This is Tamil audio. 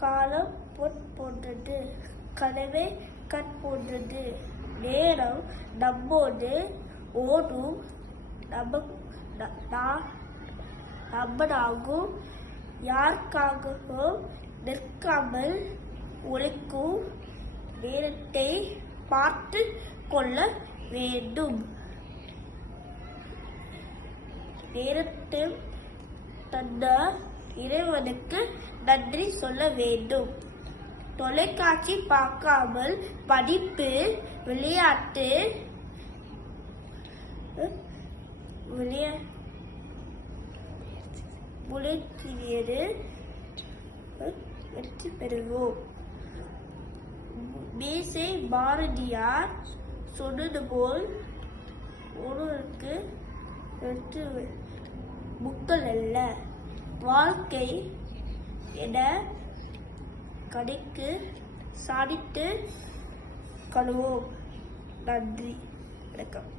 காலம் பொன் போன்றது, கனவே கண் போன்றது. நேரம் நம்மோடு ஓடும் நம்மனாகும். யாருக்காகவும் நிற்காமல் உழைக்கும். நேரத்தை பார்த்து கொள்ள வேண்டும். நேரத்தை தந்த இறைவனுக்கு நன்றி சொல்ல வேண்டும். தொலைக்காட்சி பார்க்காமல் படிப்பு, விளையாட்டு முயற்சியது வெற்றி பெறுவோம். மேசை பாரதியார் சொன்னது போல் ஒருவருக்கு புக்கள் அல்ல, வாழ்க்கை என கடைக்கு சாதித்து கழுவோம். நன்றி, வணக்கம்.